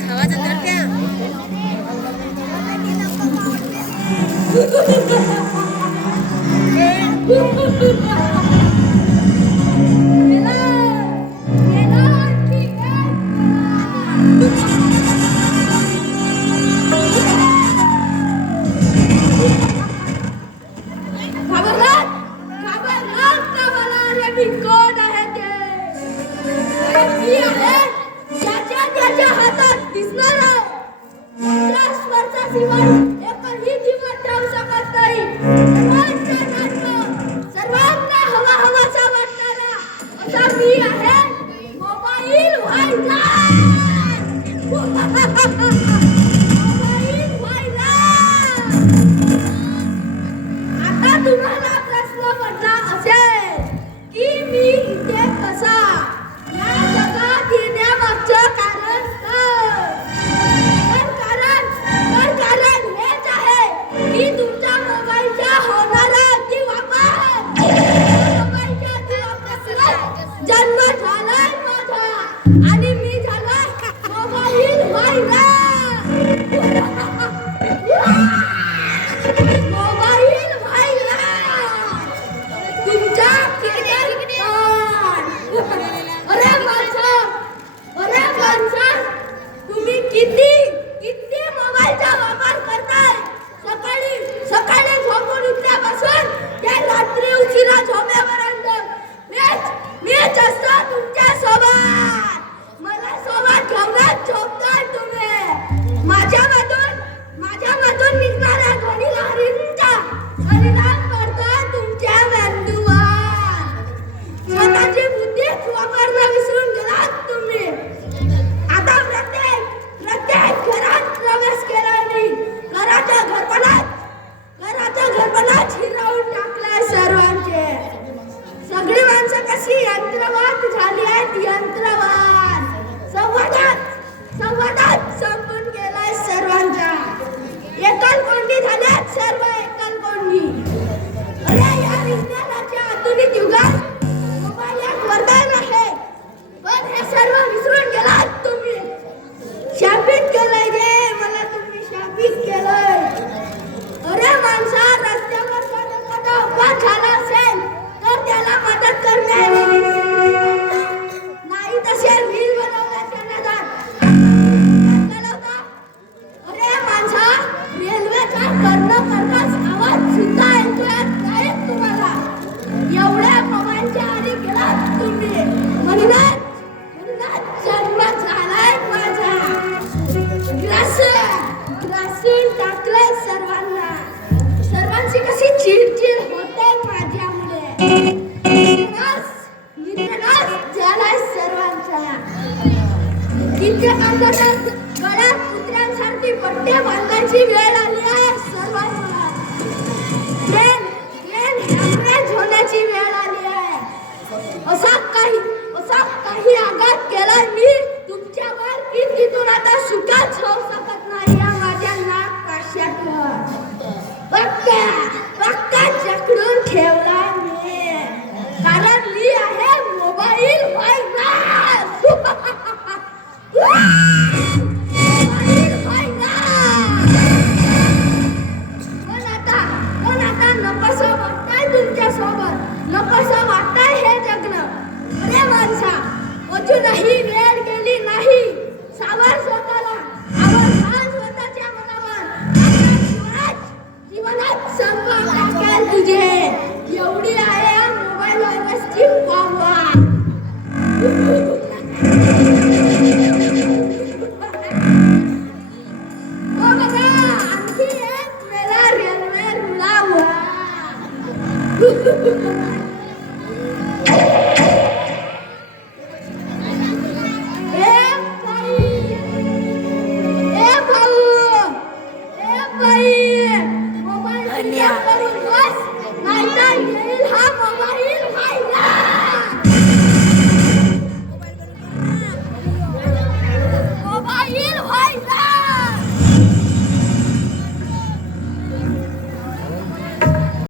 खावाचा तर त्या सर्वांना हवा हवासा वाटणारा असा मी आहे मोबाईल व्हायला मोबाईल व्हायला. आता तुम्हाला प्रश्न पडला असेल की मी इथे कसा या जगात येण्यामागचं कारण कारण हेच आहे की तुमच्या मोबाईलचा होणारा अतिवापर. मोबाईलच्या अतिवापरामुळे जन्म झालाय माझा आणि मी झाला मोबाईल व्हायला. मोबाईल व्हायला तुमच्या अरे माणसा तुम्ही किती मोबाईलचा वापर करताय. सकाळी झोपून उठल्यापासून ते रात्री उशिरा झोपेपर्यंत मीच असतो तुमच्या सोबत. मला सोबत घेऊनच झोपताय तुम्ही. माझ्यामधून निघणाऱ्या ध्वनी लहरींचा परिणाम पडतो तुमच्या मेंदूवर. स्वतःची बुद्धीच वापरणं विसरून गेलात तुम्ही. आता प्रत्येक घरात प्रवेश केल्याने घराच्या घरपणात हिरावून टाकलाय सर्वांचे. सगळी माणसं कशी यंत्रवाद झाली आहेत. यंत्रवाद संवादात संपून गेलाय सर्वांच्या. एकलकोंडी झाल्यात सर्व एकलकोंडी. अरे या विज्ञानाच्या आधुनिक युगात मोबाईल एक वरदान आहे पण हे सर्व विसरून गेलात तुम्ही. शापित केलंय रे मला तुम्ही शापित केलंय. अरे माणसा रस्त्यावर जर एखादा अपघात झाला असेल तर त्याला मदत करणे नाही तसे रील बनवण्याच्या नादात. अरे माणसा रेल्वेचा कर्णकर्कश आवाज सुद्धा ऐकूयात नाही तुम्हाला. एवढ्या मोबाईलच्या आधी गेलात तुम्ही. म्हणूनच जन्म झालाय माझा. ग्रासून टाकलंय सर्वांची कशी चिडचिड होते माझ्यामुळे. निराश झालाय सर्वांचा. कित्येकांच्या गळ्यात कुत्र्यांसारखी पट्टे बांधायची वेळ आली आहे सर्वांना. ट्रेन हॅमरेज होण्याची वेळ आली आहे. असा काही आघात केला मी तुमच्यावर की तिथून आता सुखात संसार